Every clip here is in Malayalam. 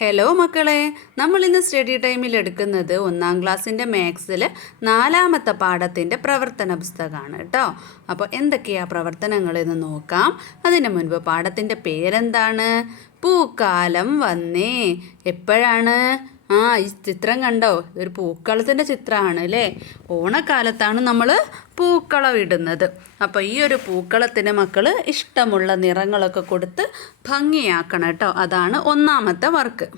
ഹലോ മക്കളെ, നമ്മൾ ഇന്ന് സ്റ്റഡി ടൈമിൽ എടുക്കുന്നത് 1-ാം ക്ലാസ്സിൻ്റെ മാത്സിൽ 4-ാമത്തെ പാഠത്തിൻ്റെ പ്രവർത്തന പുസ്തകമാണ് കേട്ടോ. അപ്പോൾ എന്തൊക്കെയാണ് പ്രവർത്തനങ്ങളെന്ന് നോക്കാം. അതിന് മുൻപ് പാഠത്തിൻ്റെ പേരെന്താണ്? പൂക്കാലം വന്നേ. എപ്പോഴാണ്? ഈ ചിത്രം കണ്ടോ? ഒരു പൂക്കളത്തിൻ്റെ ചിത്രമാണ് അല്ലേ. ഓണക്കാലത്താണ് നമ്മൾ പൂക്കളം ഇടുന്നത്. അപ്പോൾ ഈ ഒരു പൂക്കളത്തിന് മക്കൾ ഇഷ്ടമുള്ള നിറങ്ങളൊക്കെ കൊടുത്ത് ഭംഗിയാക്കണം കേട്ടോ. അതാണ് 1-ാമത്തെ വർക്ക്.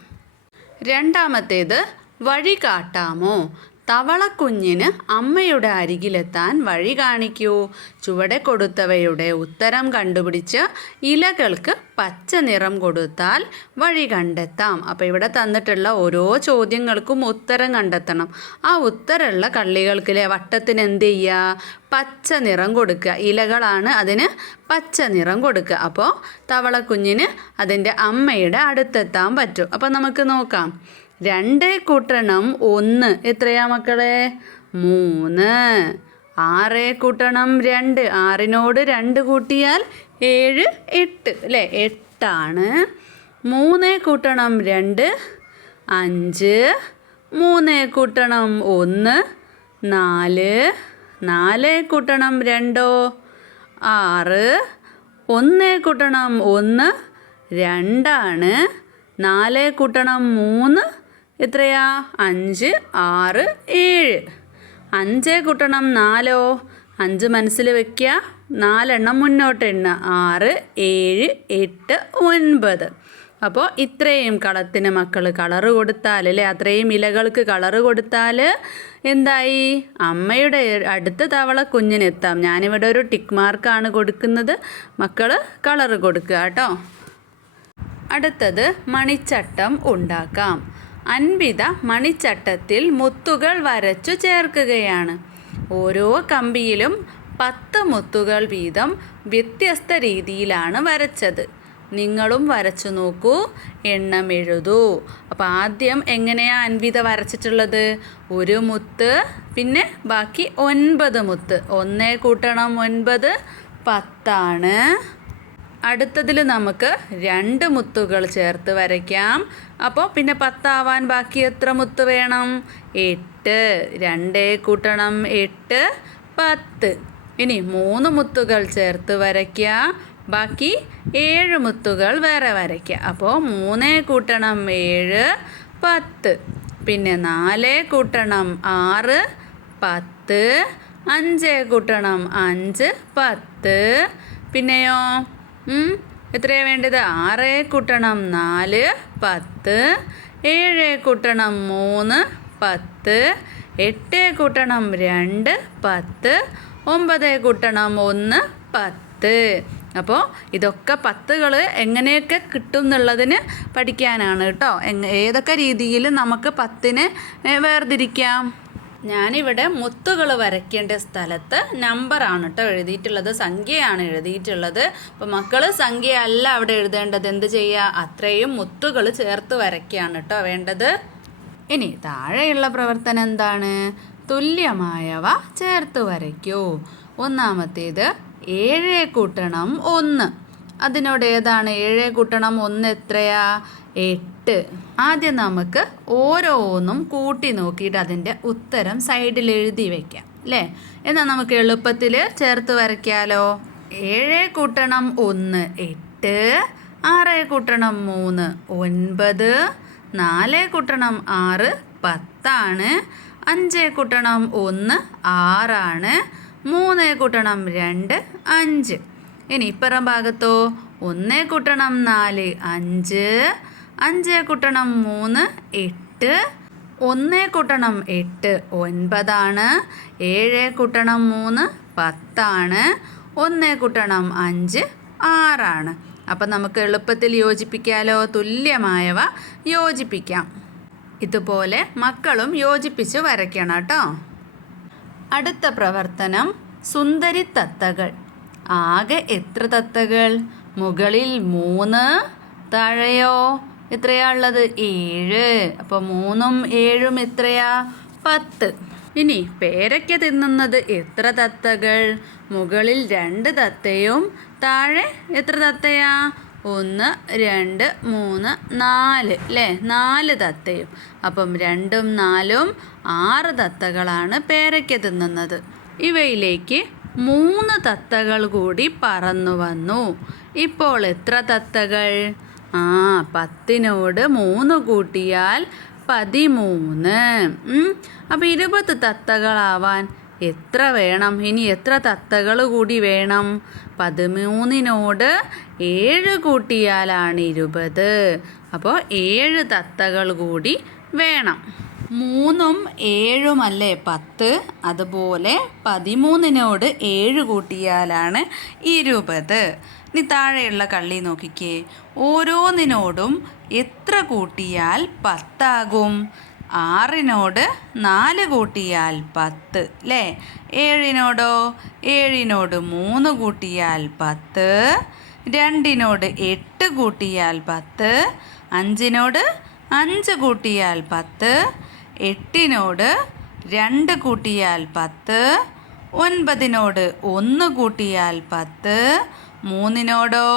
2-ാമത്തേത് വഴി കാട്ടാമോ. തവളക്കുഞ്ഞിന് അമ്മയുടെ അരികിലെത്താൻ വഴി കാണിക്കൂ. ചുവടെ കൊടുത്തവയുടെ ഉത്തരം കണ്ടുപിടിച്ച് ഇലകൾക്ക് പച്ച നിറം കൊടുത്താൽ വഴി കണ്ടെത്താം. അപ്പോൾ ഇവിടെ തന്നിട്ടുള്ള ഓരോ ചോദ്യങ്ങൾക്കും ഉത്തരം കണ്ടെത്തണം. ആ ഉത്തരമുള്ള കള്ളികൾക്കിലെ വട്ടത്തിന് എന്ത് ചെയ്യുക? പച്ച നിറം കൊടുക്കുക. ഇലകളാണ്, അതിന് പച്ച നിറം കൊടുക്കുക. അപ്പോൾ തവളക്കുഞ്ഞിന് അതിൻ്റെ അമ്മയുടെ അടുത്തെത്താൻ പറ്റും. അപ്പോൾ നമുക്ക് നോക്കാം. 2 കൂട്ടണം 1 എത്രയാ മക്കളെ? 3. 6 കൂട്ടണം 2, 6നോട് 2 കൂട്ടിയാൽ 7, 8 അല്ലേ, 8ആണ്. 3 കൂട്ടണം 2 5. 3 കൂട്ടണം 1 4. 4 കൂട്ടണം 2 6. 1 കൂട്ടണം 1 2ആണ്. 4 കൂട്ടണം 3 എത്രയാ? 5 6 7. 5 കൂട്ടണം 4 5 മനസ്സിൽ വയ്ക്കുക. 4 എണ്ണം മുന്നോട്ട് എണ്ണുക. 6 7 8 9. അപ്പോൾ ഇത്രയും കളത്തിന് മക്കൾ കളറ് കൊടുത്താൽ അല്ലേ, അത്രയും ഇലകൾക്ക് കളറ് കൊടുത്താൽ എന്തായി? അമ്മയുടെ അടുത്ത തവള കുഞ്ഞിനെത്താം. ഞാനിവിടെ ഒരു ടിക്ക് മാർക്കാണ് കൊടുക്കുന്നത്. മക്കൾ കളറ് കൊടുക്കുക കേട്ടോ. അടുത്തത് മണിച്ചട്ടം ഉണ്ടാക്കാം. അൻവിത മണിച്ചട്ടത്തിൽ മുത്തുകൾ വരച്ചു ചേർക്കുകയാണ്. ഓരോ കമ്പിയിലും 10 മുത്തുകൾ വീതം വ്യത്യസ്ത രീതിയിലാണ് വരച്ചത്. നിങ്ങളും വരച്ചു നോക്കൂ, എണ്ണം എഴുതൂ. അപ്പോൾ ആദ്യം എങ്ങനെയാണ് അൻവിത വരച്ചിട്ടുള്ളത്? 1 മുത്ത്, പിന്നെ ബാക്കി 9 മുത്ത്. 1 കൂട്ടണം 9 10ആണ്. അടുത്തതിൽ നമുക്ക് 2 മുത്തുകൾ ചേർത്ത് വരയ്ക്കാം. അപ്പോൾ പിന്നെ 10 ആവാൻ ബാക്കി എത്ര മുത്ത് വേണം? 8. 2 കൂട്ടണം 8 10. ഇനി 3 മുത്തുകൾ ചേർത്ത് വരയ്ക്കുക. ബാക്കി 7 മുത്തുകൾ വേറെ വരയ്ക്കുക. അപ്പോൾ 3 കൂട്ടണം 7 10. പിന്നെ 4 കൂട്ടണം 6 10. 5 കൂട്ടണം 5 10. പിന്നെയോ എത്രയാണ് വേണ്ടത്? 6 കൂട്ടണം 4 10. 7 കൂട്ടണം 3 10. 8 കൂട്ടണം 2 10. 9 കൂട്ടണം 1 10. അപ്പോൾ ഇതൊക്കെ 10കൾ എങ്ങനെയൊക്കെ കിട്ടും എന്നുള്ളതിന് പഠിക്കാനാണ് കേട്ടോ. ഏതൊക്കെ രീതിയിൽ നമുക്ക് 10നെ വേർതിരിക്കാം. ഞാനിവിടെ മുത്തുകൾ വരയ്ക്കേണ്ട സ്ഥലത്ത് നമ്പറാണ് കേട്ടോ എഴുതിയിട്ടുള്ളത്, സംഖ്യയാണ് എഴുതിയിട്ടുള്ളത്. അപ്പോൾ മക്കൾ സംഖ്യ അല്ല അവിടെ എഴുതേണ്ടത്. എന്ത് ചെയ്യുക? അത്രയും മുത്തുകൾ ചേർത്ത് വരയ്ക്കുകയാണ് കേട്ടോ വേണ്ടത്. ഇനി താഴെയുള്ള പ്രവർത്തനം എന്താണ്? തുല്യമായവ ചേർത്ത് വരയ്ക്കൂ. 1-ാമത്തേത് 7 കൂട്ടണം 1. അതിനോട് ഏതാണ്? 7 കൂട്ടണം 1 എത്രയാ? 8. ആദ്യം നമുക്ക് ഓരോന്നും കൂട്ടി നോക്കിയിട്ട് അതിൻ്റെ ഉത്തരം സൈഡിൽ എഴുതി വയ്ക്കാം അല്ലേ. എന്നാൽ നമുക്ക് എളുപ്പത്തിൽ ചേർത്ത് വരയ്ക്കാലോ. 7 കൂട്ടണം 1 8. 6 കൂട്ടണം 3 9. 4 കൂട്ടണം 6 10ആണ്. 5 കൂട്ടണം 1 6ആണ്. 3 കൂട്ടണം 2 5. ഇനി ഇപ്പുറം ഭാഗത്തോ? 1 കൂട്ടണം 4 5. 5 കൂട്ടണം 3 8. 1 കൂട്ടണം 8 9ആണ്. 7 കൂട്ടണം 3 10ആണ്. 1 കൂട്ടണം 5 6ആണ്. അപ്പം നമുക്ക് എളുപ്പത്തിൽ യോജിപ്പിക്കാലോ. തുല്യമായവ യോജിപ്പിക്കാം. ഇതുപോലെ മക്കളും യോജിപ്പിച്ച് വരയ്ക്കണം കേട്ടോ. അടുത്ത പ്രവർത്തനം സുന്ദരി തത്തകൾ. ആകെ എത്ര തത്തകൾ? മുകളിൽ 3, താഴെയോ എത്രയാ ഉള്ളത്? 7. അപ്പോൾ 3ഉം 7ഉം എത്രയാ? 10. ഇനി പേരയ്ക്ക തിന്നുന്നത് എത്ര തത്തകൾ? മുകളിൽ 2 തത്തയും താഴെ എത്ര തത്തയാ? 1 2 3 4 അല്ലേ, 4 തത്തയും. അപ്പം 2ഉം 4ഉം 6 തത്തകളാണ് പേരയ്ക്ക തിന്നുന്നത്. ഇവയിലേക്ക് 3 തത്തകൾ കൂടി പറന്നു വന്നു. ഇപ്പോൾ എത്ര തത്തകൾ? 10നോട് 3 കൂട്ടിയാൽ 13. അപ്പോൾ 20 തത്തകളാവാൻ എത്ര വേണം? ഇനി എത്ര തത്തകൾ കൂടി വേണം? 13നോട് 7 കൂട്ടിയാലാണ് 20. അപ്പോൾ 7 തത്തകൾ കൂടി വേണം. 3ഉം 7ഉം അല്ലേ 10, അതുപോലെ 13നോട് 7 കൂട്ടിയാലാണ് 20. ഇനി താഴെയുള്ള കള്ളി നോക്കിക്കേ. ഓരോന്നിനോടും എത്ര കൂട്ടിയാൽ 10 ആകും? 6നോട് 4 കൂട്ടിയാൽ 10 അല്ലേ. 7നോടോ? 7നോട് 3 കൂട്ടിയാൽ 10, 2നോട് 8 കൂട്ടിയാൽ 10, 5നോട് 5 കൂട്ടിയാൽ 10, 8നോട് 2 കൂട്ടിയാൽ 10, 9നോട് 1 കൂട്ടിയാൽ 10, 3നോടോ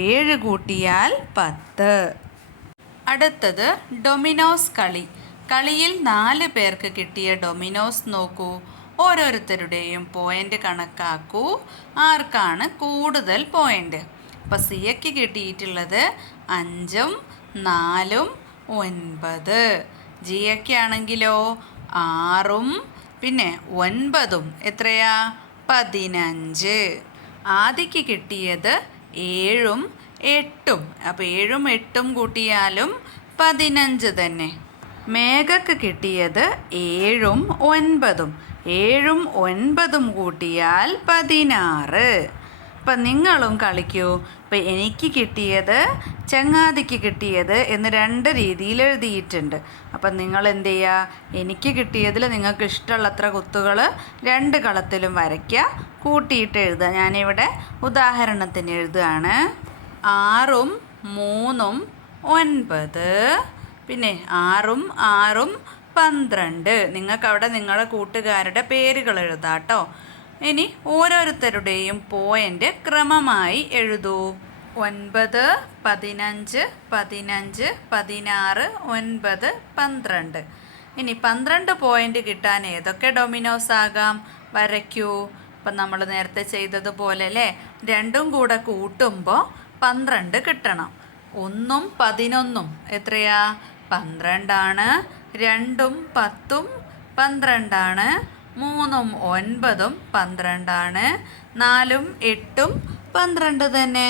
7 കൂട്ടിയാൽ 10. അടുത്തത് ഡൊമിനോസ് കളി. കളിയിൽ 4 പേർക്ക് കിട്ടിയ ഡൊമിനോസ് നോക്കൂ. ഓരോരുത്തരുടെയും പോയിന്റ് കണക്കാക്കൂ. ആർക്കാണ് കൂടുതൽ പോയിന്റ്? അപ്പം സിയയ്ക്ക് കിട്ടിയിട്ടുള്ളത് 5ഉം 4ഉം 9. ജിയയ്ക്കാണെങ്കിലോ 6ഉം പിന്നെ 9ഉം എത്രയാ? 15. ആദിക്ക് കിട്ടിയത് 7ഉം 8ഉം. അപ്പോൾ 7ഉം 8ഉം കൂട്ടിയാലും 15 തന്നെ. മേഘക്ക് കിട്ടിയത് 7ഉം 9ഉം. 7ഉം 9ഉം കൂട്ടിയാൽ 16. അപ്പം നിങ്ങളും കളിക്കൂ. ഇപ്പം എനിക്ക് കിട്ടിയത്, ചങ്ങാതിക്ക് കിട്ടിയത് എന്ന് 2 രീതിയിൽ എഴുതിയിട്ടുണ്ട്. അപ്പം നിങ്ങൾ എന്ത് ചെയ്യുക? എനിക്ക് കിട്ടിയതിൽ നിങ്ങൾക്ക് ഇഷ്ടമുള്ളത്ര കുത്തുകൾ 2 കളത്തിലും വരയ്ക്കുക, കൂട്ടിയിട്ട് എഴുതുക. ഞാനിവിടെ ഉദാഹരണത്തിന് എഴുതുകയാണ്. 6ഉം 3ഉം 9, പിന്നെ 6ഉം 6ഉം 12. നിങ്ങൾക്കവിടെ നിങ്ങളുടെ കൂട്ടുകാരുടെ പേരുകൾ എഴുതാം കേട്ടോ. ഇനി ഓരോരുത്തരുടെയും പോയിന്റ് ക്രമമായി എഴുതൂ. 9, 15, 15, 16, 9, 12. ഇനി 12 പോയിന്റ് കിട്ടാൻ ഏതൊക്കെ ഡൊമിനോസ് ആകാം? വരയ്ക്കൂ. ഇപ്പം നമ്മൾ നേരത്തെ ചെയ്തതുപോലെ അല്ലേ, 2ഉം കൂടെ കൂട്ടുമ്പോൾ 12 കിട്ടണം. 1ഉം 11ഉം എത്രയാ? 12ആണ്. 2ഉം 10ഉം 12ആണ്. 3ഉം 9ഉം 12ആണ്. 4ഉം 8ഉം 12 തന്നെ.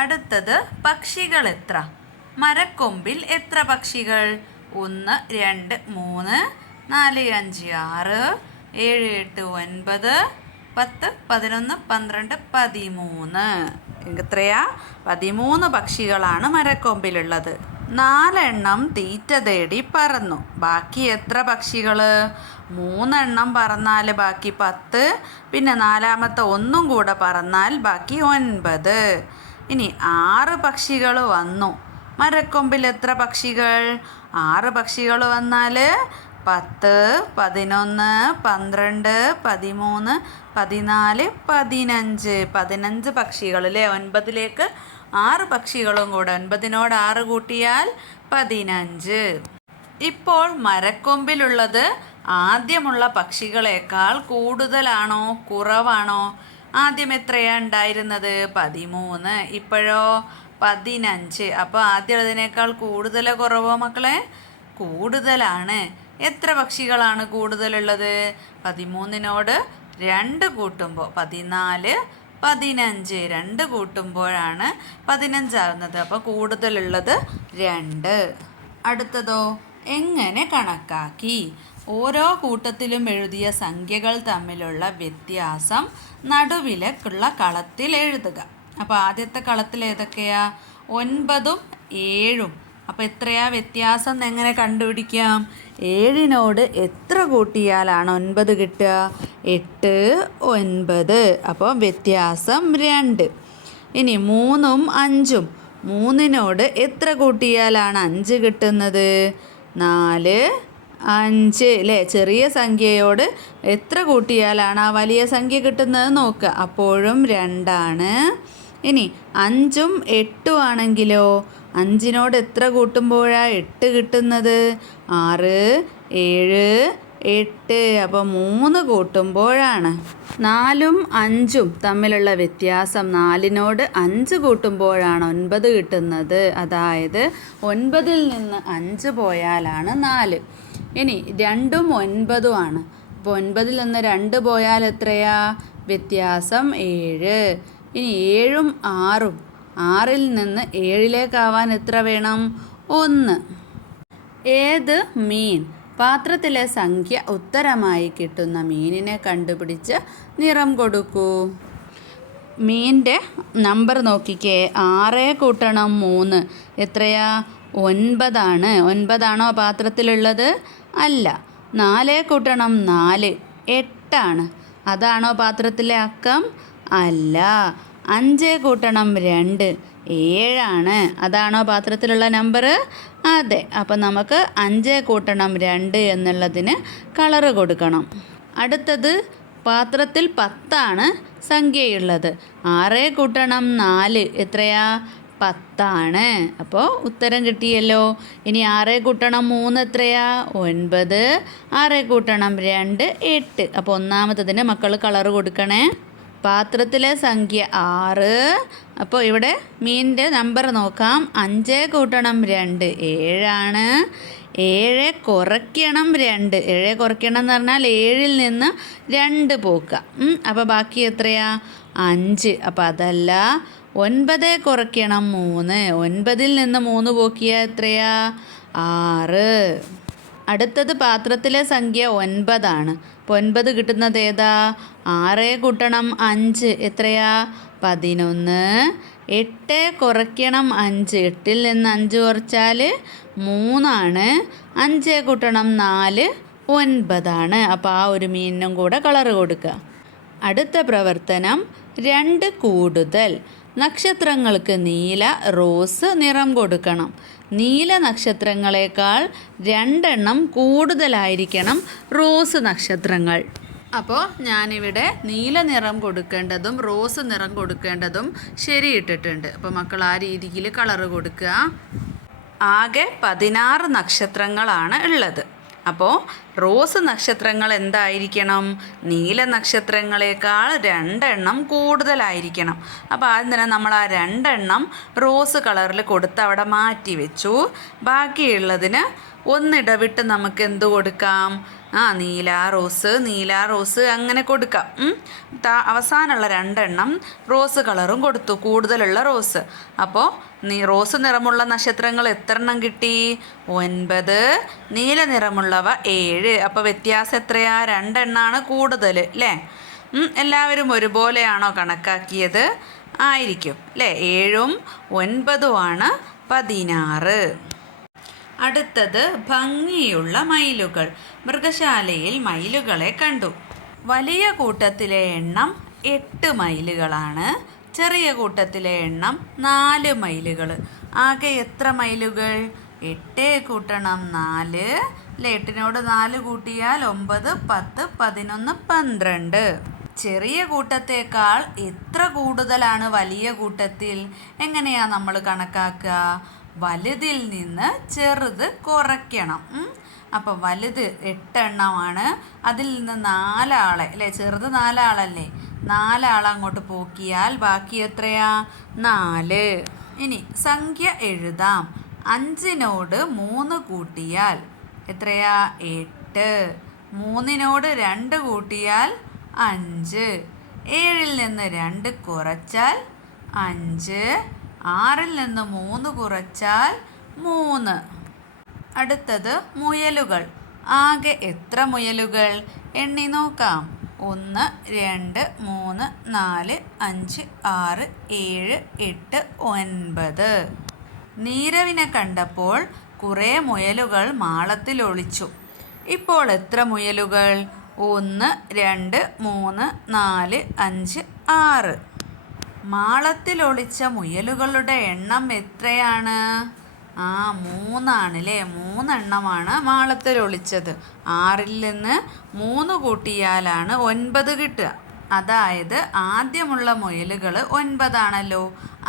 അടുത്തത് പക്ഷികൾ എത്ര? മരക്കൊമ്പിൽ എത്ര പക്ഷികൾ? 1 2 3 4 5 6 7 8 9 10 11 12 13. എത്രയാ? 13 പക്ഷികളാണ് മരക്കൊമ്പിലുള്ളത്. 4 എണ്ണം തീറ്റ തേടി പറന്നു. ബാക്കി എത്ര പക്ഷികൾ? 3 എണ്ണം പറന്നാൽ ബാക്കി 10, പിന്നെ 4മത്തെ 1ഉം കൂടെ പറന്നാൽ ബാക്കി 9. ഇനി 6 പക്ഷികൾ വന്നു. മരക്കൊമ്പിൽ എത്ര പക്ഷികൾ? 6 പക്ഷികൾ വന്നാൽ 10, 11, 12, 13, 14, 15. 15 പക്ഷികൾ അല്ലേ. 9ലേക്ക് 6 പക്ഷികളും കൂടെ. 9നോട് 6 കൂട്ടിയാൽ 15. ഇപ്പോൾ മരക്കൊമ്പിലുള്ളത് ആദ്യമുള്ള പക്ഷികളേക്കാൾ കൂടുതലാണോ കുറവാണോ? ആദ്യം എത്രയാണ് ഉണ്ടായിരുന്നത്? 13. ഇപ്പോഴോ 15. അപ്പോൾ ആദ്യം അതിനേക്കാൾ കൂടുതലോ കുറവോ മക്കളെ? കൂടുതലാണ്. എത്ര പക്ഷികളാണ് കൂടുതലുള്ളത്? 13നോട് 2 കൂട്ടുമ്പോൾ 14, 15. 2 കൂട്ടുമ്പോഴാണ് 15 ആകുന്നത്. അപ്പോൾ കൂടുതലുള്ളത് 2. അടുത്തതോ? എങ്ങനെ കണക്കാക്കി? ഓരോ കൂട്ടത്തിലും എഴുതിയ സംഖ്യകൾ തമ്മിലുള്ള വ്യത്യാസം നടുവിലേക്കുള്ള കളത്തിൽ എഴുതുക. അപ്പോൾ ആദ്യത്തെ കളത്തിൽ ഏതൊക്കെയാ? 9ഉം 7ഉം. അപ്പോൾ എത്രയാ വ്യത്യാസം എങ്ങനെ കണ്ടുപിടിക്കാം? 7നോട് എത്ര കൂട്ടിയാലാണ് 9 കിട്ടുക? 8, 9. അപ്പോൾ വ്യത്യാസം 2. ഇനി 3ഉം 5ഉം. 3നോട് എത്ര കൂട്ടിയാലാണ് 5 കിട്ടുന്നത്? 4, 5 അല്ലേ. ചെറിയ സംഖ്യയോട് എത്ര കൂട്ടിയാലാണ് ആ വലിയ സംഖ്യ കിട്ടുന്നത് നോക്കുക. അപ്പോഴും 2ആണ്. ഇനി 5ഉം 8ഉം ആണെങ്കിലോ 5നോട് എത്ര കൂട്ടുമ്പോഴാണ് 8 കിട്ടുന്നത്? 6, 7, 8. അപ്പോൾ 3 കൂട്ടുമ്പോഴാണ്. 4ഉം 5ഉം തമ്മിലുള്ള വ്യത്യാസം 4നോട് 5 കൂട്ടുമ്പോഴാണ് 9 കിട്ടുന്നത്. അതായത് 9ൽ നിന്ന് 5 പോയാലാണ് 4. ഇനി 2ഉം 9ഉം ആണ്. അപ്പോൾ 9ൽ നിന്ന് 2 പോയാൽ എത്രയാ? വ്യത്യാസം 7. ഇനി 7ഉം 6ഉം 6ൽ നിന്ന് 7ലേക്കാവാൻ എത്ര വേണം? 1. ഏത് മീൻ? പാത്രത്തിലെ സംഖ്യ ഉത്തരമായി കിട്ടുന്ന മീനിനെ കണ്ടുപിടിച്ച് നിറം കൊടുക്കൂ. മീനിൻ്റെ നമ്പർ നോക്കിക്കേ. 6 കൂട്ടണം 3 എത്രയാ? 9 ആണ്. 9ആണോ പാത്രത്തിലുള്ളത്? അല്ല. 4 കൂട്ടണം 4 8ആണ്. അതാണോ പാത്രത്തിലെ അക്കം? അല്ല. 5 കൂട്ടണം 2 7ആണ്. അതാണോ പാത്രത്തിലുള്ള നമ്പർ? അതെ. അപ്പം നമുക്ക് 5 കൂട്ടണം 2 എന്നുള്ളതിന് കളറ് കൊടുക്കണം. അടുത്തത് പാത്രത്തിൽ 10ആണ് സംഖ്യയുള്ളത്. 6 കൂട്ടണം 4 എത്രയാ? 10ആണ്. അപ്പോൾ ഉത്തരം കിട്ടിയല്ലോ. ഇനി 6 കൂട്ടണം 3 എത്രയാ? 9. 6 കൂട്ടണം 2 8. അപ്പോൾ ഒന്നാമത്തതിന് മക്കൾ കളറ് കൊടുക്കണേ. പാത്രത്തിലെ സംഖ്യ 6. അപ്പോൾ ഇവിടെ മീനിൻ്റെ നമ്പർ നോക്കാം. 5 കൂട്ടണം 2 7ആണ്. 7 കുറയ്ക്കണം 2. 7 കുറയ്ക്കണം എന്ന് പറഞ്ഞാൽ 7ൽ നിന്ന് 2 പോക്കുക. അപ്പോൾ ബാക്കി എത്രയാ? 5. അപ്പോൾ അതല്ല. 9 കുറയ്ക്കണം 3. 9ൽ നിന്ന് 3 പോക്കിയാൽ എത്രയാ? 6. അടുത്തത് പാത്രത്തിലെ സംഖ്യ 9ആണ്. അപ്പോൾ 9 കിട്ടുന്നത് ഏതാ? 6 കൂട്ടണം 5 എത്രയാ? 11. 8 കുറയ്ക്കണം 5. 8ൽ നിന്ന് 5 കുറച്ചാൽ 3ആണ്. 5 കൂട്ടണം 4 9ആണ്. അപ്പോൾ ആ ഒരു മീനിനും കൂടെ കളറ് കൊടുക്കുക. അടുത്ത പ്രവർത്തനം 2 കൂടുതൽ. നക്ഷത്രങ്ങൾക്ക് നീല, റോസ് നിറം കൊടുക്കണം. നീല നക്ഷത്രങ്ങളെക്കാൾ 2 എണ്ണം കൂടുതലായിരിക്കണം റോസ് നക്ഷത്രങ്ങൾ. അപ്പോൾ ഞാനിവിടെ നീല നിറം കൊടുക്കേണ്ടതും റോസ് നിറം കൊടുക്കേണ്ടതും ശരിയിട്ടിട്ടുണ്ട്. അപ്പോൾ മക്കൾ ആ രീതിയിൽ കളറ് കൊടുക്കുക. ആകെ 16 നക്ഷത്രങ്ങളാണ് ഉള്ളത്. അപ്പോൾ റോസ് നക്ഷത്രങ്ങൾ എന്തായിരിക്കണം? നീല നക്ഷത്രങ്ങളെക്കാൾ 2 എണ്ണം കൂടുതലായിരിക്കണം. അപ്പോൾ ആദ്യം തന്നെ നമ്മൾ ആ 2 എണ്ണം റോസ് കളറിൽ കൊടുത്ത് അവിടെ മാറ്റി വെച്ചു. ബാക്കിയുള്ളതിന് ഒന്നിടവിട്ട് നമുക്ക് എന്ത് കൊടുക്കാം? നീല റോസ് അങ്ങനെ കൊടുക്കാം. അവസാനമുള്ള 2 എണ്ണം റോസ് കളറും കൊടുത്തു, കൂടുതലുള്ള റോസ്. അപ്പോൾ റോസ് നിറമുള്ള നക്ഷത്രങ്ങൾ എത്ര എണ്ണം കിട്ടി? 9. നീല നിറമുള്ളവ 7. അപ്പോൾ വ്യത്യാസം എത്രയാ? 2 എണ്ണമാണ് കൂടുതൽ അല്ലേ? എല്ലാവരും ഒരുപോലെയാണോ കണക്കാക്കിയത്? ആയിരിക്കും അല്ലേ? 7ഉം 9ഉമാണ് 16. അടുത്തത് ഭംഗിയുള്ള മയിലുകൾ. മൃഗശാലയിൽ മയിലുകളെ കണ്ടു. വലിയ കൂട്ടത്തിലെ എണ്ണം 8 മയിലുകളാണ്. ചെറിയ കൂട്ടത്തിലെ എണ്ണം 4 മയിലുകൾ. ആകെ എത്ര മയിലുകൾ? 8 കൂട്ടണം 4 അല്ലേ? 8നോട് 4 കൂട്ടിയാൽ 9, 10, 11, 12. ചെറിയ കൂട്ടത്തേക്കാൾ എത്ര കൂടുതലാണ് വലിയ കൂട്ടത്തിൽ? എങ്ങനെയാ നമ്മൾ കണക്കാക്കുക? വലുതിൽ നിന്ന് ചെറുത് കുറയ്ക്കണം. അപ്പോൾ വലുത് 8 എണ്ണമാണ്. അതിൽ നിന്ന് 4 ആളെ അല്ലേ? ചെറുത് 4 ആളല്ലേ? 4 ആളെ അങ്ങോട്ട് പോക്കിയാൽ ബാക്കി എത്രയാ? 4. ഇനി സംഖ്യ എഴുതാം. 5നോട് 3 കൂട്ടിയാൽ എത്രയാ? 8. 3നോട് 2 കൂട്ടിയാൽ 5. 7ൽ നിന്ന് 2 കുറച്ചാൽ 5. 6ൽ നിന്ന് 3 കുറച്ചാൽ 3. അടുത്തത് മുയലുകൾ. ആകെ എത്ര മുയലുകൾ? എണ്ണി നോക്കാം. 1, 2, 3, 4, 5, 6, 7, 8, 9. നീരവിനെ കണ്ടപ്പോൾ കുറേ മുയലുകൾ മാളത്തിൽ ഒളിച്ചു. ഇപ്പോൾ എത്ര മുയലുകൾ? 1, 2, 3, 4, 5, 6. മാളത്തിൽ ഒളിച്ച മുയലുകളുടെ എണ്ണം എത്രയാണ്? 3 ആണല്ലേ? 3 എണ്ണമാണ് മാളത്തിൽ ഒളിച്ചത്. 6ൽ നിന്ന് 3 കൂട്ടിയാലാണ് 9 കിട്ടുക. അതായത് ആദ്യമുള്ള മുയലുകൾ 9 ആണല്ലോ.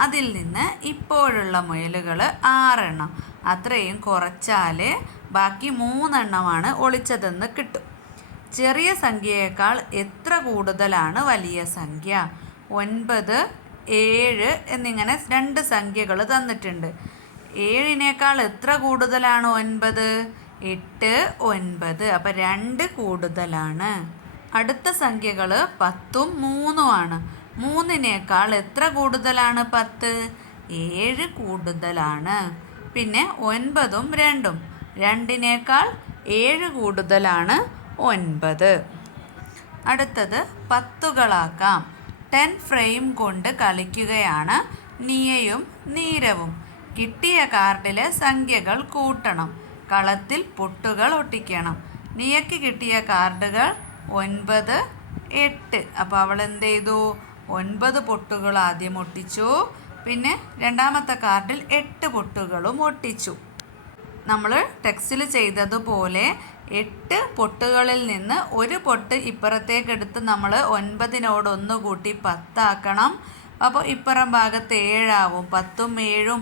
അതിൽ നിന്ന് ഇപ്പോഴുള്ള മുയലുകൾ 6 എണ്ണം. അത്രയും കുറച്ചാൽ ബാക്കി 3 എണ്ണമാണ് ഒളിച്ചതെന്ന് കിട്ടും. ചെറിയ സംഖ്യയേക്കാൾ എത്ര കൂടുതലാണ് വലിയ സംഖ്യ? 9, 7 എന്നിങ്ങനെ 2 സംഖ്യകൾ തന്നിട്ടുണ്ട്. 7നേക്കാൾ എത്ര കൂടുതലാണ് 9? 8, 9. അപ്പം 2 കൂടുതലാണ്. അടുത്ത സംഖ്യകൾ 10ഉം 3ഉം ആണ്. 3നേക്കാൾ എത്ര കൂടുതലാണ് 10? 7 കൂടുതലാണ്. പിന്നെ 9ഉം 2ഉം. 2നേക്കാൾ 7 കൂടുതലാണ് 9. അടുത്തത് 10കളാക്കാം. 10 ഫ്രെയിം കൊണ്ട് കളിക്കുകയാണ് നിയയും നീരവും. കിട്ടിയ കാർഡിലെ സംഖ്യകൾ കൂട്ടണം. കളത്തിൽ പൊട്ടുകൾ ഒട്ടിക്കണം. നിയയ്ക്ക് കിട്ടിയ കാർഡുകൾ 9, 8. അപ്പോൾ അവൾ എന്ത് ചെയ്തു? 9 പൊട്ടുകൾ ആദ്യം ഒട്ടിച്ചു. പിന്നെ രണ്ടാമത്തെ കാർഡിൽ 8 പൊട്ടുകളും ഒട്ടിച്ചു. നമ്മൾ ടെക്സ്റ്റിൽ ചെയ്തതുപോലെ 8 പൊട്ടുകളിൽ നിന്ന് ഒരു പൊട്ട് ഇപ്പുറത്തേക്കെടുത്ത് നമ്മൾ 9നോട് 1 കൂട്ടി 10 ആക്കണം. അപ്പോൾ ഇപ്പുറം ഭാഗത്ത് 7 ആവും. 10ഉം 7ഉം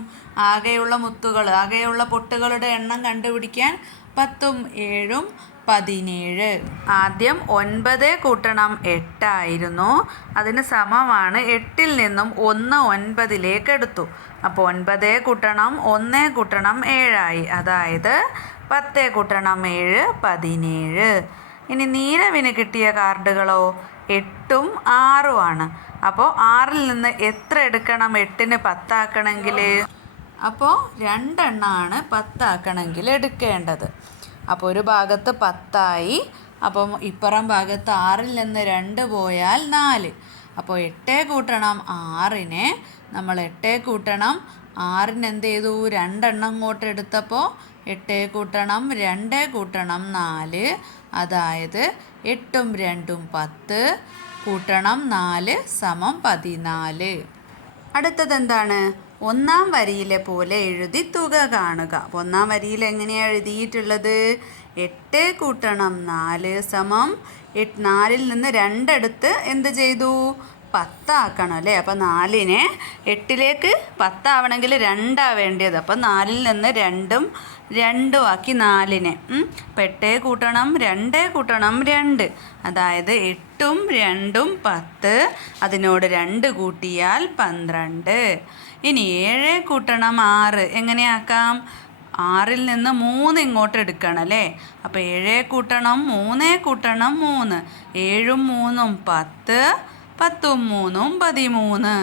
ആകെയുള്ള പൊട്ടുകളുടെ എണ്ണം കണ്ടുപിടിക്കാൻ 10ഉം 7ഉം 17. ആദ്യം 9 കൂട്ടണം 8 ആയിരുന്നു. അതിന് സമമാണ് 8ൽ നിന്നും 1 9ലേക്ക് എടുത്തു. അപ്പോൾ 9 കൂട്ടണം 1 കൂട്ടണം 7 ആയി. അതായത് 10 കൂട്ടണം 7 17. ഇനി നീരവിന് കിട്ടിയ കാർഡുകളോ 8ഉം 6ഉം ആണ്. അപ്പോൾ 6ൽ നിന്ന് എത്ര എടുക്കണം 8ന് 10 ആക്കണമെങ്കിൽ? അപ്പോൾ 2 എണ്ണമാണ് 10 ആക്കണമെങ്കിൽ എടുക്കേണ്ടത്. അപ്പോൾ ഒരു ഭാഗത്ത് 10 ആയി. അപ്പം ഇപ്പുറം ഭാഗത്ത് 6ൽ നിന്ന് 2 പോയാൽ 4. അപ്പോൾ 8 കൂട്ടണം 6നെ നമ്മൾ 8 കൂട്ടണം 6ന് എന്ത് ചെയ്തു? 2 എണ്ണം ഇങ്ങോട്ട് എടുത്തപ്പോൾ 8 കൂട്ടണം 2 കൂട്ടണം 4. അതായത് 8ഉം 2ഉം 10 കൂട്ടണം 4 = 14. അടുത്തത് എന്താണ്? ഒന്നാം വരിയിലെ പോലെ എഴുതി തുക കാണുക. അപ്പോൾ ഒന്നാം വരിയിൽ എങ്ങനെയാണ് എഴുതിയിട്ടുള്ളത്? 8 കൂട്ടണം 4 = 4ൽ നിന്ന് 2 എടുത്ത് എന്ത് ചെയ്തു? 10 ആക്കണം അല്ലേ? അപ്പോൾ 4നെ 8ലേക്ക് 10 ആവണമെങ്കിൽ 2 വേണ്ടത്. അപ്പോൾ 4ൽ നിന്ന് 2ഉം 2ഉം ആക്കി 4നെ. അപ്പോൾ 8 കൂട്ടണം 2 കൂട്ടണം 2. അതായത് 8ഉം 2ഉം 10. അതിനോട് 2 കൂട്ടിയാൽ 12. ഇനി 7 കൂട്ടണം 6 എങ്ങനെയാക്കാം? 6ൽ നിന്ന് 3 ഇങ്ങോട്ട് എടുക്കണം അല്ലേ? അപ്പോൾ 7 കൂട്ടണം 3 കൂട്ടണം 3. 7ഉം 3ഉം 10. 10ഉം 3ഉം 13.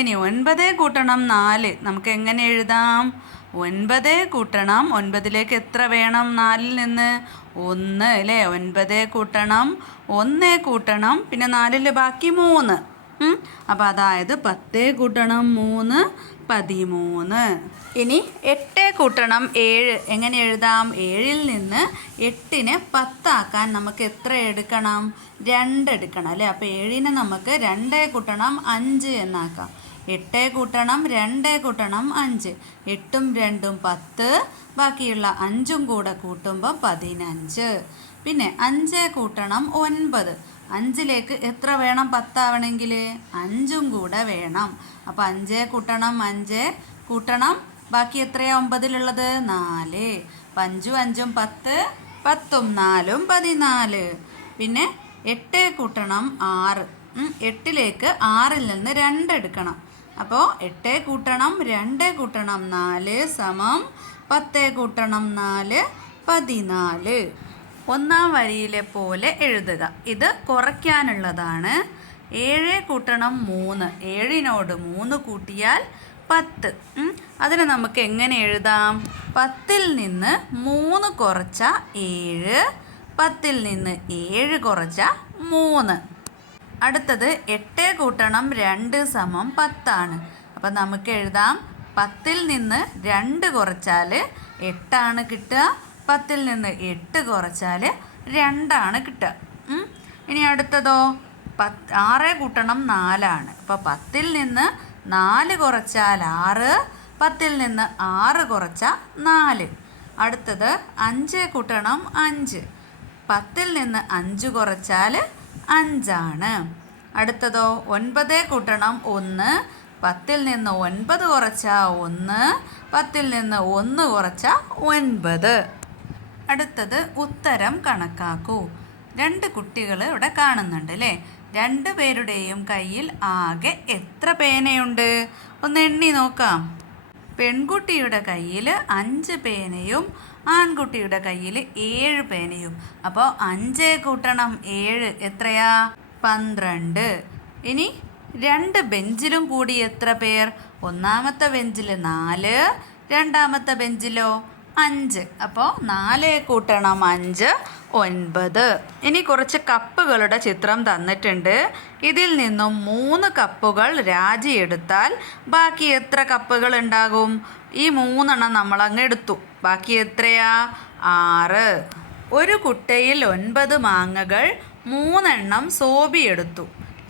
ഇനി 9 കൂട്ടണം 4 നമുക്ക് എങ്ങനെ എഴുതാം? 9 കൂട്ടണം 9ലേക്ക് എത്ര വേണം? 4ൽ നിന്ന് 1 അല്ലേ? 9 കൂട്ടണം 1 കൂട്ടണം പിന്നെ 4ൽ ബാക്കി 3. അപ്പോൾ അതായത് 10 കൂട്ടണം 3 13. ഇനി 8 കൂട്ടണം 7 എങ്ങനെ എഴുതാം? 7ൽ നിന്ന് 8നെ 10 ആക്കാൻ നമുക്ക് എത്ര എടുക്കണം? 2 എടുക്കണം അല്ലേ? അപ്പോൾ 7നെ നമുക്ക് 2 കൂട്ടണം 5 എന്നാക്കാം. 8 കൂട്ടണം 2 കൂട്ടണം 5. 8ഉം 2ഉം 10. ബാക്കിയുള്ള 5ഉം കൂടെ കൂട്ടുമ്പോൾ 15. പിന്നെ 5 കൂട്ടണം 9. 5ലേക്ക് എത്ര വേണം 10 ആവണമെങ്കിൽ? 5ഉം കൂടെ വേണം. അപ്പോൾ 5 കൂട്ടണം 5 കൂട്ടണം ബാക്കി എത്രയാണ് 9ലുള്ളത്? 4. 5ഉം 5ഉം 10. 10ഉം 4ഉം 14. പിന്നെ 8 കൂട്ടണം 6. 8ലേക്ക് 6ൽ നിന്ന് 2 എടുക്കണം. അപ്പോൾ 8 കൂട്ടണം 2 കൂട്ടണം 4 = 10 കൂട്ടണം 4 14. ഒന്നാം വരിയിലെ പോലെ എഴുതുക. ഇത് കുറയ്ക്കാനുള്ളതാണ്. 7 കൂട്ടണം 3. 7നോട് 3 കൂട്ടിയാൽ 10. അതിന് നമുക്ക് എങ്ങനെ എഴുതാം? 10ൽ നിന്ന് 3 കുറച്ച 7. 10ൽ നിന്ന് 7 കുറച്ച 3. അടുത്തത് 8 കൂട്ടണം 2 = 10 ആണ്. അപ്പം നമുക്ക് എഴുതാം 10ൽ നിന്ന് 2 കുറച്ചാൽ 8 ആണ് കിട്ടുക. 10ൽ നിന്ന് 8 കുറച്ചാൽ 2 ആണ് കിട്ടുക. ഇനി അടുത്തതോ 6 കൂട്ടണം 4 ആണ്. അപ്പോൾ 10ൽ നിന്ന് 4 കുറച്ചാൽ 6. 10ൽ നിന്ന് 6 കുറച്ചാൽ 4. അടുത്തത് 5 കൂട്ടണം 5. 10ൽ നിന്ന് 5 കുറച്ചാൽ 5 ആണ്. അടുത്തതോ 9 കൂട്ടണം 1, 10 നിന്ന് 9 കുറച്ചാൽ 1, 10 നിന്ന് 1 കുറച്ചാൽ 9. അടുത്തത് ഉത്തരം കണക്കാക്കൂ. 2 കുട്ടികൾ ഇവിടെ കാണുന്നുണ്ട് അല്ലേ? 2 പേരുടെയും കയ്യിൽ ആകെ എത്ര പേനയുണ്ട്? ഒന്ന് എണ്ണി നോക്കാം. പെൺകുട്ടിയുടെ കയ്യിൽ 5 പേനയും ആൺകുട്ടിയുടെ കയ്യിൽ 7 പേനയും. അപ്പോൾ 5 കൂട്ടണം 7 എത്രയാ? 12. ഇനി 2 ബെഞ്ചിലും കൂടി എത്ര പേർ? ഒന്നാമത്തെ ബെഞ്ചിൽ 4, രണ്ടാമത്തെ ബെഞ്ചിലോ 5. അപ്പോൾ 4 കൂട്ടണം 5 9. ഇനി കുറച്ച് കപ്പുകളുടെ ചിത്രം തന്നിട്ടുണ്ട്. ഇതിൽ നിന്നും 3 കപ്പുകൾ രാജി എടുത്താൽ ബാക്കി എത്ര കപ്പുകൾ ഉണ്ടാകും? ഈ 3 എണ്ണം നമ്മൾ അങ്ങ് എടുത്തു. ബാക്കി എത്രയാ? 6. ഒരു കുട്ടയിൽ 9 മാങ്ങകൾ 3 എണ്ണം സോബി എടുത്തു,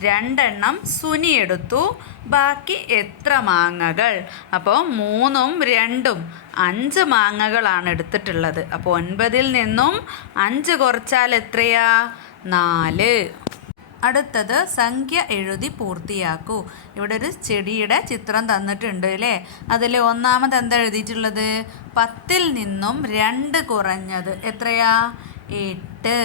2 എണ്ണം സുനി എടുത്തു. ബാക്കി എത്ര മാങ്ങകൾ? അപ്പോൾ 3ഉം 2ഉം 5 മാങ്ങകളാണ് എടുത്തിട്ടുള്ളത്. അപ്പോൾ 9ൽ നിന്നും 5 കുറച്ചാൽ എത്രയാ? 4. അടുത്തത് സംഖ്യ എഴുതി പൂർത്തിയാക്കൂ. ഇവിടെ ഒരു ചെടിയുടെ ചിത്രം തന്നിട്ടുണ്ട് അല്ലേ? അതിൽ ഒന്നാമത് എന്താ എഴുതിയിട്ടുള്ളത്? 10ൽ നിന്നും 2 കുറഞ്ഞത് എത്രയാ? 8.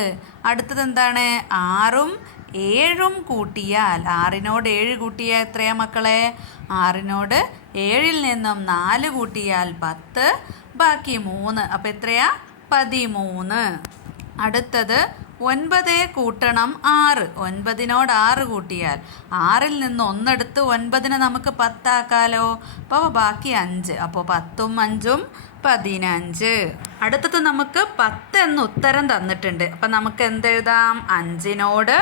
അടുത്തത് എന്താണ്? 6ഉം 7ഉം കൂട്ടിയാൽ, 6നോട് 7 കൂട്ടിയാൽ എത്രയാ മക്കളെ? 6നോട് 7ൽ നിന്നും 4 കൂട്ടിയാൽ 10, ബാക്കി 3. അപ്പോൾ എത്രയാ? 13. അടുത്തത് 9 കൂട്ടണം 6. 9നോട് 6 കൂട്ടിയാൽ 6ൽ നിന്ന് 1 എടുത്ത് 9നെ നമുക്ക് 10 ആക്കാലോ. അപ്പോൾ ബാക്കി 5. അപ്പോൾ 10ഉം 5ഉം 15. അടുത്തത് നമുക്ക് 10 എന്ന് ഉത്തരം തന്നിട്ടുണ്ട്. അപ്പം നമുക്ക് എന്തെഴുതാം? 5നോട്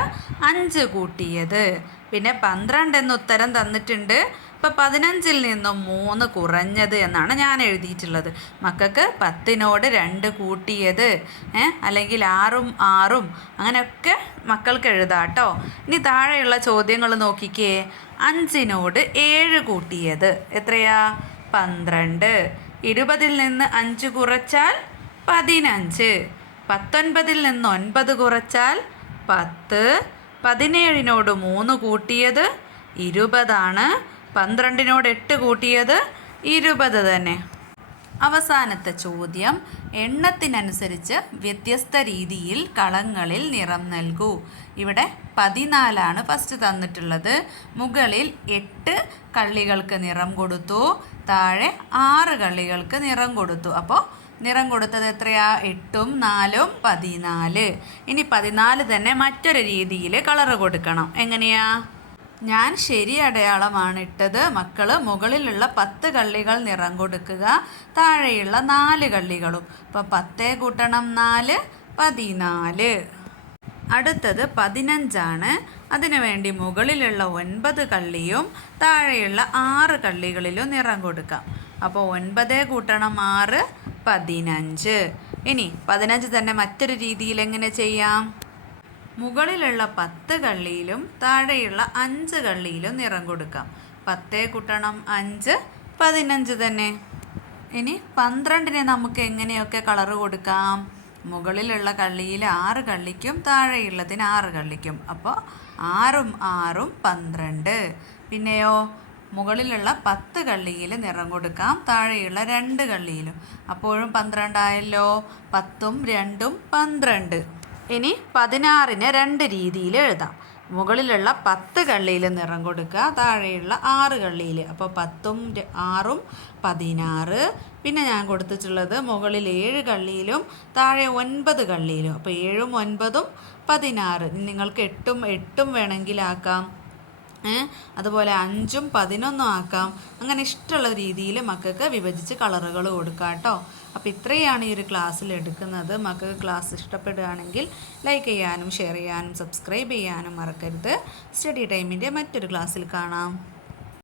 5 കൂട്ടിയത്. പിന്നെ 12 എന്ന് ഉത്തരം തന്നിട്ടുണ്ട്. ഇപ്പോൾ 15ൽ നിന്നും 3 കുറഞ്ഞത് എന്നാണ് ഞാൻ എഴുതിയിട്ടുള്ളത്. മക്കൾക്ക് 10നോട് 2 കൂട്ടിയത്, അല്ലെങ്കിൽ 6ഉം 6ഉം അങ്ങനെയൊക്കെ മക്കൾക്ക് എഴുതാം കേട്ടോ. ഇനി താഴെയുള്ള ചോദ്യങ്ങൾ നോക്കിക്കേ. 5നോട് 7 കൂട്ടിയത് എത്രയാ? 12. 20ൽ നിന്ന് 5 കുറച്ചാൽ 15. 19ൽ നിന്ന് 9 കുറച്ചാൽ 10. 17നോട് 3 കൂട്ടിയത് 20 12നോട് 8 കൂട്ടിയത് 20 തന്നെ. അവസാനത്തെ ചോദ്യം, എണ്ണത്തിനനുസരിച്ച് വ്യത്യസ്ത രീതിയിൽ കളങ്ങളിൽ നിറം നൽകൂ. ഇവിടെ 14 ഫസ്റ്റ് തന്നിട്ടുള്ളത്. മുകളിൽ 8 കള്ളികൾക്ക് നിറം കൊടുത്തു, താഴെ 6 കള്ളികൾക്ക് നിറം കൊടുത്തു. അപ്പോൾ നിറം കൊടുത്തത് എത്രയാ? 8ഉം 4ഉം 14. ഇനി 14 തന്നെ മറ്റൊരു രീതിയിൽ കളറ് കൊടുക്കണം. എങ്ങനെയാ? ഞാൻ ശരി അടയാളമാണ് ഇട്ടത്. മക്കൾ മുകളിലുള്ള 10 കള്ളികൾ നിറം കൊടുക്കുക, താഴെയുള്ള 4 കള്ളികളും. അപ്പോൾ 10 കൂട്ടണം 4 14. അടുത്തത് 15. അതിനുവേണ്ടി മുകളിലുള്ള 9 കള്ളിയും താഴെയുള്ള 6 കള്ളികളിലും നിറം കൊടുക്കാം. അപ്പോൾ 9 കൂട്ടണം 6 15. ഇനി 15 തന്നെ മറ്റൊരു രീതിയിൽ എങ്ങനെ ചെയ്യാം? മുകളിലുള്ള 10 കള്ളിയിലും താഴെയുള്ള 5 കള്ളിയിലും നിറം കൊടുക്കാം. 10 കൂട്ടണം 5 15 തന്നെ. ഇനി 12നെ നമുക്ക് എങ്ങനെയൊക്കെ കളറ് കൊടുക്കാം? മുകളിലുള്ള കള്ളിയിൽ 6 കള്ളിക്കും താഴെയുള്ളതിന് 6 കള്ളിക്കും. അപ്പോൾ 6ഉം 6ഉം 12. പിന്നെയോ മുകളിലുള്ള 10 കള്ളിയിൽ നിറം കൊടുക്കാം, താഴെയുള്ള 2 കള്ളിയിലും. അപ്പോഴും 12 ആയല്ലോ. 10ഉം 2ഉം 12. ഇനി 16നെ 2 രീതിയിൽ എഴുതാം. മുകളിലുള്ള 10 കള്ളിയിൽ നിറം കൊടുക്കുക, താഴെയുള്ള 6 കള്ളിയിൽ. അപ്പോൾ 10ഉം 6ഉം 16. പിന്നെ ഞാൻ കൊടുത്തിട്ടുള്ളത് മുകളിൽ 7 കള്ളിയിലും താഴെ 9 കള്ളിയിലും. അപ്പോൾ 7ഉം 9ഉം 16. നിങ്ങൾക്ക് 8ഉം 8ഉം വേണമെങ്കിലാക്കാം. അതുപോലെ 5ഉം 11 ആക്കാം. അങ്ങനെ ഇഷ്ടമുള്ള രീതിയിൽ മക്കൾക്ക് വിഭജിച്ച് കളറുകൾ കൊടുക്കാം കേട്ടോ. അപ്പോൾ ഇത്രയാണ് ഈ ഒരു ക്ലാസ്സിൽ എടുക്കുന്നത്. മക്കൾക്ക് ക്ലാസ് ഇഷ്ടപ്പെടുകയാണെങ്കിൽ ലൈക്ക് ചെയ്യാനും ഷെയർ ചെയ്യാനും സബ്സ്ക്രൈബ് ചെയ്യാനും മറക്കരുത്. സ്റ്റഡി ടൈമിൻ്റെ മറ്റൊരു ക്ലാസ്സിൽ കാണാം.